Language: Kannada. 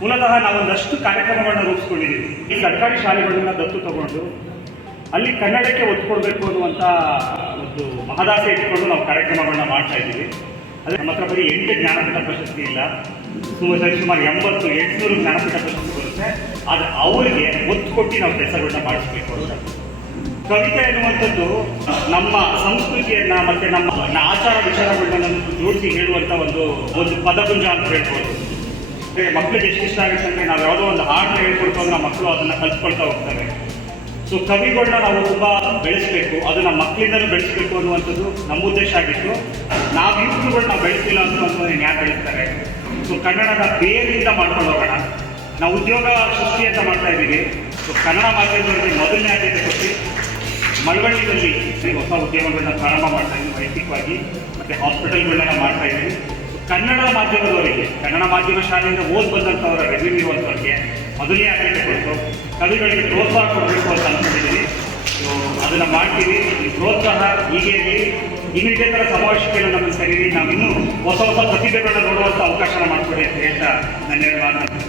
ಮೂಲತಃ ನಾವೊಂದಷ್ಟು ಕಾರ್ಯಕ್ರಮಗಳನ್ನ ರೂಪಿಸ್ಕೊಂಡಿದ್ದೀವಿ. ಈ ಸರ್ಕಾರಿ ಶಾಲೆಗಳನ್ನ ದತ್ತು ತಗೊಂಡು, ಅಲ್ಲಿ ಕನ್ನಡಕ್ಕೆ ಒತ್ತು ಕೊಡಬೇಕು ಅನ್ನುವಂಥ ಒಂದು ಮಹದಾಸೆ ಇಟ್ಕೊಂಡು ನಾವು ಕಾರ್ಯಕ್ರಮಗಳನ್ನ ಮಾಡ್ತಾ ಇದ್ದೀವಿ. ಅದೇ ನಮ್ಮ ಹತ್ರ ಬರೀ ಎಂಟು ಜ್ಞಾನಪೀಠ ಪ್ರಶಸ್ತಿ ಇಲ್ಲ. ಸುಮಾರು ಸುಮಾರು ಎಂಬತ್ತು, ಎಂಟುನೂರು ಜ್ಞಾನಪೀಠ ಪ್ರಶಸ್ತಿ ಬರುತ್ತೆ. ಆದರೆ ಅವರಿಗೆ ಒತ್ತು ಕೊಟ್ಟು ನಾವು ಕೆಲಸಗಳನ್ನ ಮಾಡಿಸ್ಬೇಕು ಅಂತ. ಕವಿತೆ ಎನ್ನುವಂಥದ್ದು ನಮ್ಮ ಸಂಸ್ಕೃತಿಯನ್ನ ಮತ್ತೆ ನಮ್ಮ ಆಚಾರ ವಿಚಾರಗಳನ್ನ ಜೋಡಿಸಿ ಹೇಳುವಂತ ಒಂದು ಒಂದು ಪದಗುಂಜ ಅಂತ ಹೇಳ್ಬೋದು. ಮಕ್ಳಿಗೆ ಎಷ್ಟು ಇಷ್ಟ ಆಗುತ್ತೆ ಅಂದ್ರೆ ನಾವು ಯಾವುದೋ ಒಂದು ಹಾಡನ್ನ ಹೇಳ್ಕೊಡ್ತು ನಮ್ಮ ಮಕ್ಕಳು ಅದನ್ನ ಕಲ್ತ್ಕೊಳ್ತಾ ಹೋಗ್ತಾರೆ. ಸೊ ಕವಿಗಳನ್ನ ನಾವು ತುಂಬಾ ಬೆಳೆಸಬೇಕು. ಅದನ್ನ ಮಕ್ಕಳಿಂದಲೂ ಬೆಳೆಸ್ಬೇಕು ಅನ್ನುವಂಥದ್ದು ನಮ್ಮ ಉದ್ದೇಶ ಆಗಿತ್ತು. ನಾವು ಯೂತ್ಗಳನ್ನ ನಾವು ಬೆಳೆಸಿಲ್ಲ ಅಂತ ನ್ಯಾಯ ಬೆಳೆಸ್ತಾರೆ? ಸೊ ಕನ್ನಡದ ಬೇರಿಂದ ಮಾಡ್ಕೊಂಡು ಹೋಗೋಣ. ನಾವು ಉದ್ಯೋಗ ಸೃಷ್ಟಿ ಅಂತ ಮಾಡ್ತಾ ಇದ್ದೀವಿ. ಸೊ ಕನ್ನಡ ಮಾಧ್ಯಮದಲ್ಲಿ ಮೊದಲನೇ ಆದ್ಯತೆ ಕೊಟ್ಟು ಮಳವಳ್ಳಿಯಲ್ಲಿ ಹೊಸ ಉದ್ಯಮಗಳನ್ನ ಪ್ರಾರಂಭ ಮಾಡ್ತಾ ಇದ್ದೀವಿ ವೈಯಕ್ತಿಕವಾಗಿ. ಮತ್ತು ಹಾಸ್ಪಿಟಲ್ಗಳನ್ನ ಮಾಡ್ತಾ ಇದ್ದೀವಿ. ಕನ್ನಡ ಮಾಧ್ಯಮದವರಿಗೆ, ಕನ್ನಡ ಮಾಧ್ಯಮ ಶಾಲೆಯಿಂದ ಓದ್ ಬಂದಂಥವರ ರೆವಿನ್ಯೂ ಬಗ್ಗೆ ಮೊದಲೇ ಆದ್ಯತೆ ಕೊಟ್ಟು ಕವಿಗಳಿಗೆ ಪ್ರೋತ್ಸಾಹ ಕೊಡಬೇಕು ಅಂತ ಅನ್ಕೊಂಡಿದ್ದೀವಿ ಸೊ ಅದನ್ನ ಮಾಡ್ತೀವಿ. ಈ ಪ್ರೋತ್ಸಾಹ ಹೀಗೆ ಇರಲಿ. ಇನ್ನು ಥರ ಸಮಾವೇಶಕ್ಕೆ ನಮ್ಮನ್ನು ಕರೀರಿ ನಾವು ಇನ್ನೂ ಹೊಸ ಹೊಸ ಪ್ರತಿಭೆಗಳನ್ನ ನೋಡುವಂಥ ಅವಕಾಶ ಮಾಡಿಕೊಡಿ ಅಂತ ಹೇಳ್ತಾ ನನ್ನ ಮಾತನ್ನು